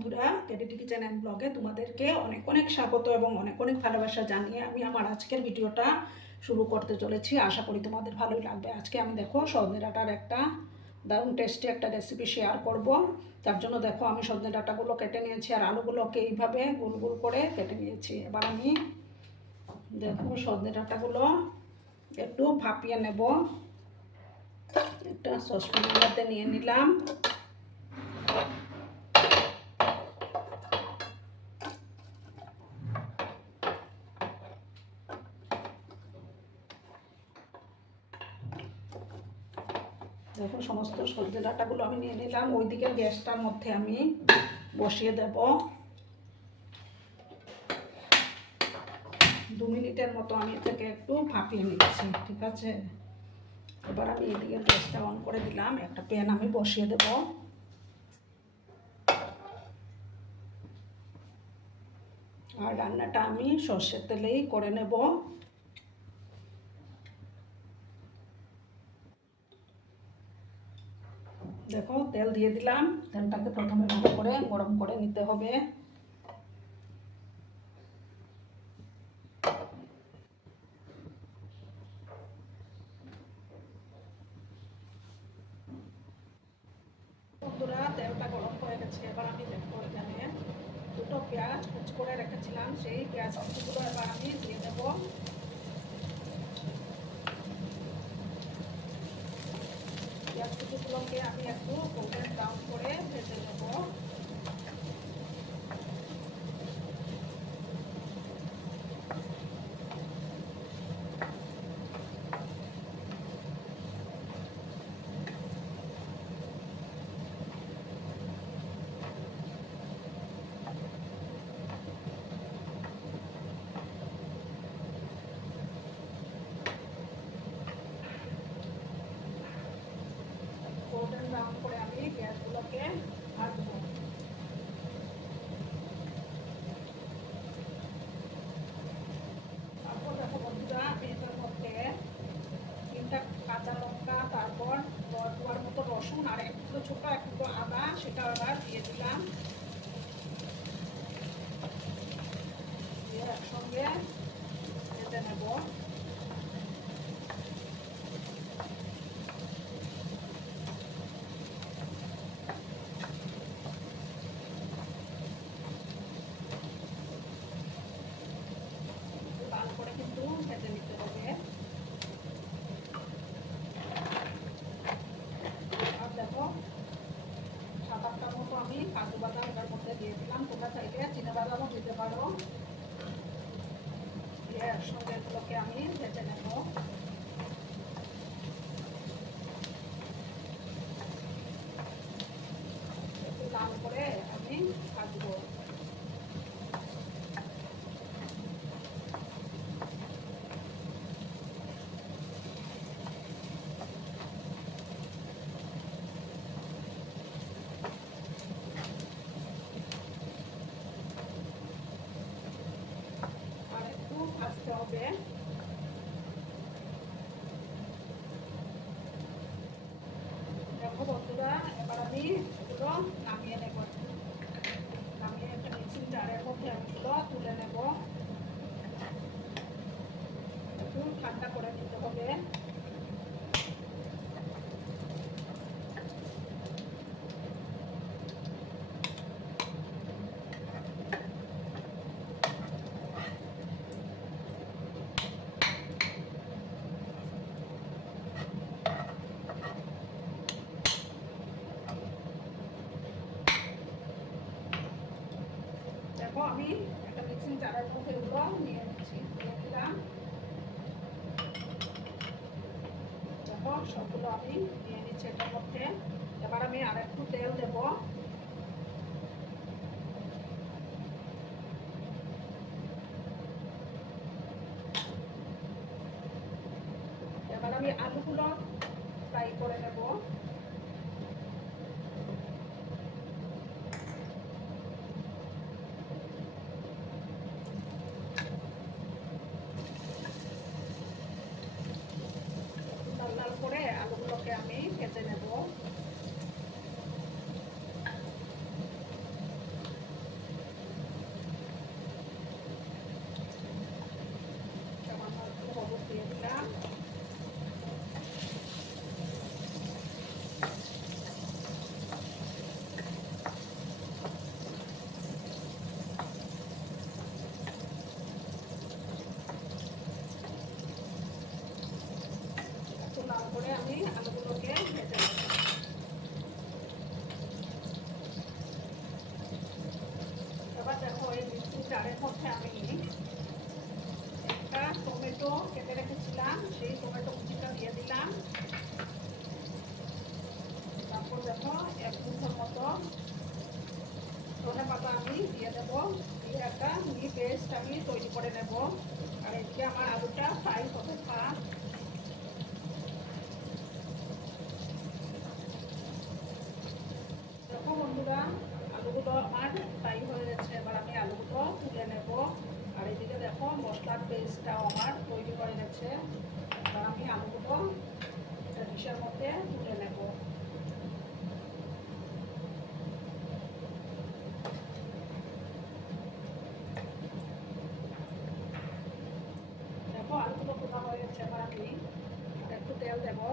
বন্ধুরা, ক্যাডেটি kitchen and ব্লগে তোমাদেরকে অনেক অনেক স্বাগত এবং অনেক অনেক ভালোবাসা জানিয়ে আমি আমার আজকের ভিডিওটা শুরু করতে চলেছি। আশা করি তোমাদের ভালোই লাগবে। আজকে আমি দেখো সজনে ডাঁটার একটা দারুণ টেস্টি একটা রেসিপি শেয়ার করব। তার জন্য দেখো আমি সজনে ডাঁটাগুলো কেটে নিয়েছি আর আলুগুলোকে এইভাবে গোল গোল করে কেটে নিয়েছি। এবার আমি দেখো সজনে ডাঁটাগুলো একটু ভাপিয়ে নেব। একটা সসপ্যানের মধ্যে নিয়ে নিলাম। দেখো সমস্ত সজনে ডাঁটাগুলো আমি নিয়ে নিলাম। ওইদিকে গ্যাসটার মধ্যে আমি বসিয়ে দেব। 2 মিনিটের মতো আমি এটাকে একটু ভাপিয়ে নিচ্ছি, ঠিক আছে। এবার আমি এদিকে গ্যাসটা অন করে দিলাম। একটা প্যান আমি বসিয়ে দেব। আর রান্নাটা আমি সর্ষের তেলেই করে নেব। দেখো তেল দিয়ে দিলাম। তেলটাকে প্রথমে ভালো করে গরম করে নিতে হবে। বন্ধুরা, তেলটা গরম হয়ে গেছে। এবার আমি দেখো এখানে 2টো পেঁয়াজ কুচি করে রেখেছিলাম, সেই পেঁয়াজ কুচিগুলো এবার আমি দিয়ে দেবো। পেঁয়াজ কুচিগুলোকে আমি একটু গোল্ডেন ব্রাউন করে ভেজে নেব। গোল্ডেন ব্রাউন করে আমি পেঁয়াজগুলোকে ভাজবো। তারপর দেখো বন্ধুরা, আমি এটার মধ্যে 3টা কাঁচা লঙ্কা, তারপর 10 মতো রসুন আর একটু ছোট একটু আদা, সেটা আবার দিয়ে দিলাম। দিয়ে একসঙ্গে ভেজে নেব। লাল করে কিন্তু ভেজে নিতে হবে। আর দেখো 7-8টা মতো আমি কাজু বাদাম এটার মধ্যে দিয়ে দিলাম। তোমরা চাইলে চিনে বাদামও দিতে পারো। দিয়ে একসঙ্গে এগুলোকে আমি ভেজে নেব। একটু লাল করে আমি ভাজবো। আর একটু ভাজতে হবে। দেখো বন্ধুরা, এবার আমি এগুলো নামিয়ে নেব। নামিয়ে একটা মিক্সিং জারের মধ্যে আমি এগুলো তুলে নেব। একটু ঠান্ডা করে নিতে হবে। দেখো আমি একটা মিক্সিং জারের মধ্যে এগুলো নিয়ে নিচ্ছি, দিয়ে দিলাম। দেখো সবগুলো আমি নিয়ে নিচ্ছি এটার মধ্যে। এবার আমি আর একটু তেল দেব। এবার আমি আলুগুলো ফ্রাই করে নেব। লাল লাল করে আলুগুলোকে আমি ভেজে নেব। জারের মধ্যে আমি একটা টমেটো কেটে রেখেছিলাম, সেই টমেটো কুচিটা দিয়ে দিলাম। তারপর দেখো এক মুঠোর মতো ধনে পাতা আমি দিয়ে দেবো, দিয়ে একটা মিহি পেস্ট আমি তৈরি করে নেব। আর এদিকে আমার আলুটা ফ্রাই হতে থাক। দেখো বন্ধুরা, আলুগুলো আমার ফ্রাই হয়ে গেছে, এবার আমি আলুগুলো তুলে নেব। আর এদিকে দেখো মশলার পেস্টটাও আমার তৈরি হয়ে গেছে। এবার আমি আলুগুলো একটা ডিশের মধ্যে তুলে নেব। দেখো আলুগুলো তোলা হয়ে গেছে, এবার আমি একটু তেল দেবো।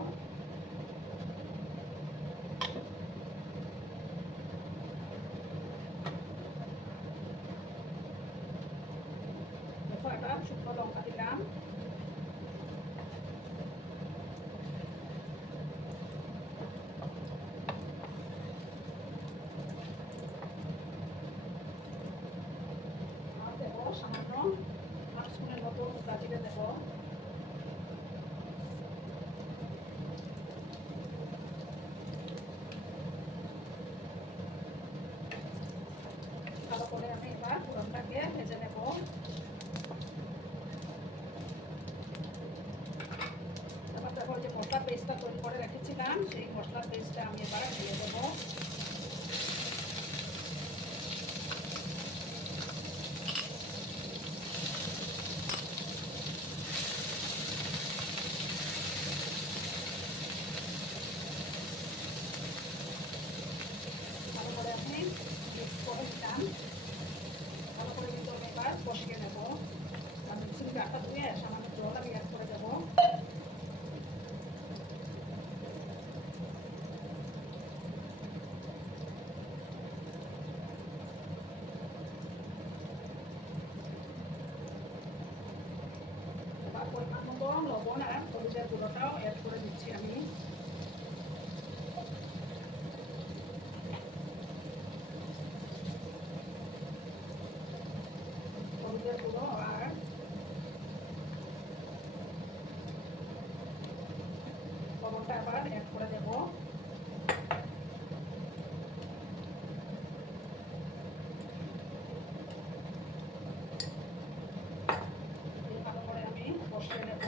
দেখো একটা শুকনো লঙ্কা দিলাম। আর দেবো সামান্য 5 স্পুনের মতো গোটা জিরে দেবো। ভালো করে আমি এবার ফোড়নটাকে ভেজে নেব। এবার দেখো যে মশলার পেস্টটা তৈরি করে রেখেছিলাম, সেই মশলার পেস্টটা আমি এবার দিয়ে দেবো। ভালো করে আমি মিক্স করে দিলাম। ভালো করে কিন্তু আমি এবার কষিয়ে নেব। আর মিক্সির জারটা ধুয়ে সামান্য জল আমি অ্যাড করে দেবো। এবার পরিমাণ মতো লবণ আর হলুদের গুঁড়োটাও অ্যাড করে দিচ্ছি আমি। হলুদের গুঁড়ো আর লবণটা আবার অ্যাড করে দেবো। ভালো করে আমি কষিয়ে নেব।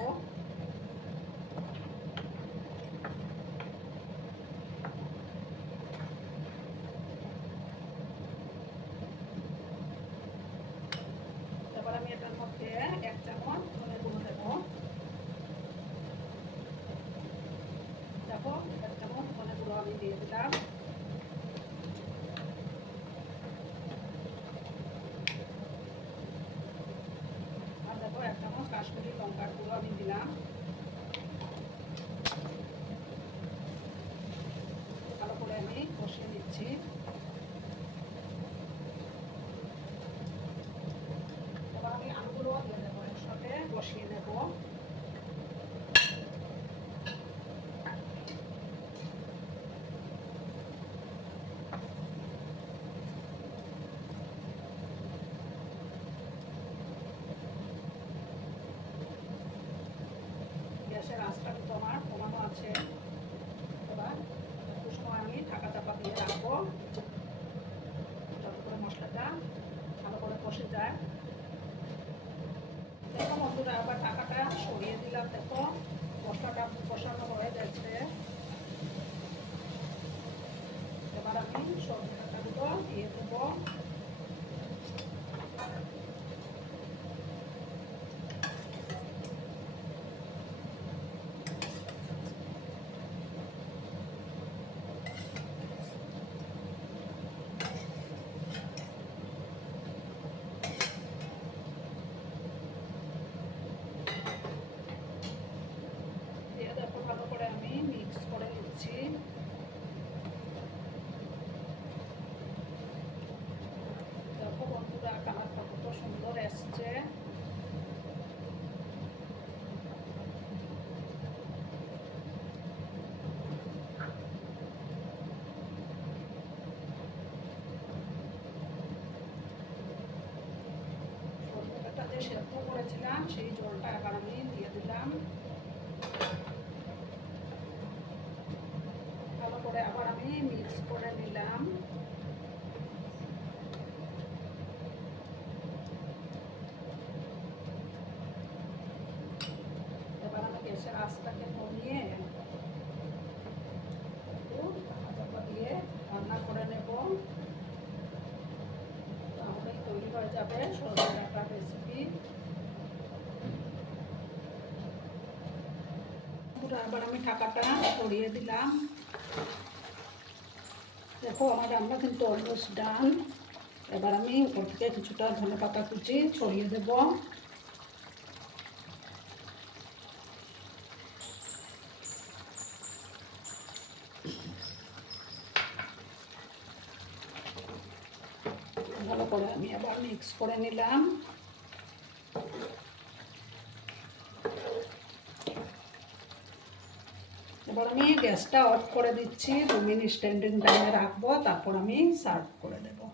এবার আমি এটার মধ্যে 1 চামচ ধনের গুঁড়ো দেবো। দেখো 1 চামচ ধনের গুঁড়ো আমি দিয়ে দিলাম। আর দেখো 1 চামচ কাশ্মীরি লঙ্কার গুঁড়ো আমি দিলাম। ভালো করে আমি কষিয়ে নিচ্ছি। এবার আমি আলুগুলো দিয়ে দেবো, একসাথে কষিয়ে নেব। গ্যাসের আঁচটা কিন্তু আমার কমানো আছে। এবার একটু সময় আমি ঢাকা চাপা দিয়ে রাখবো, যাতে করে মশলাটা ভালো করে কষে যায়। দেখো বন্ধুরা, আবার ঢাকাটা সরিয়ে দিলাম। দেখো মশলাটা কষানো হয়ে যাচ্ছে। এবার আমি সবজি কাটাগুলো দিয়ে দেবো। দিয়ে দেখো ভালো করে আমি যে সেদ্ধ করেছিলাম সেই জলটা এবার আমি দিয়ে দিলাম। ভালো করে আবার আমি মিক্স করে নিলাম। এবার আমি গ্যাসের আঁচটাকে কমিয়ে ঢাকা দিয়ে রান্না করে নেব। তাহলেই তৈরি হয়ে যাবে সজনে ডাঁটার রেসিপি। আবার আমি ঢাকাটা সরিয়ে দিলাম। দেখো আমার রান্না কিন্তু অলমোস্ট ডান। এবার আমি উপর থেকে কিছুটা ধনেপাতা কুচি ছড়িয়ে দেব। ভালো করে আমি আবার মিক্স করে নিলাম। এবার আমি গ্যাসটা অফ করে দিচ্ছি, 2 মিনিট স্ট্যান্ডিং টাইমে রাখবো, তারপর আমি সার্ভ করে দেবো।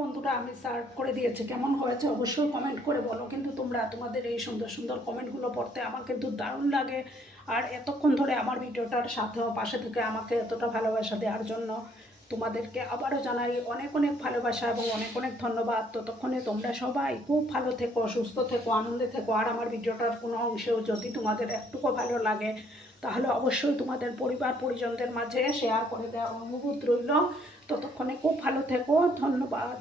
বন্ধুরা আমি সার্ভ করে দিয়েছি, কেমন হয়েছে অবশ্যই কমেন্ট করে বলো। কিন্তু তোমরা তোমাদের এই সুন্দর সুন্দর কমেন্টগুলো পড়তে আমার কিন্তু দারুণ লাগে। আর এতক্ষণ ধরে আমার ভিডিওটার সাথেও পাশে থেকে আমাকে এতটা ভালোবাসা দেওয়ার জন্য তোমাদেরকে আবারও জানাই অনেক অনেক ভালোবাসা এবং অনেক অনেক ধন্যবাদ। ততক্ষণে তোমরা সবাই খুব ভালো থেকো, সুস্থ থেকো, আনন্দে থেকো। আর আমার ভিডিওটার কোনো অংশেও যদি তোমাদের একটুকু ভালো লাগে তাহলে অবশ্যই তোমাদের পরিবার পরিজনদের মাঝে শেয়ার করে দেওয়ার অনুরোধ রইল। ততক্ষণে খুব ভালো থেকো, ধন্যবাদ।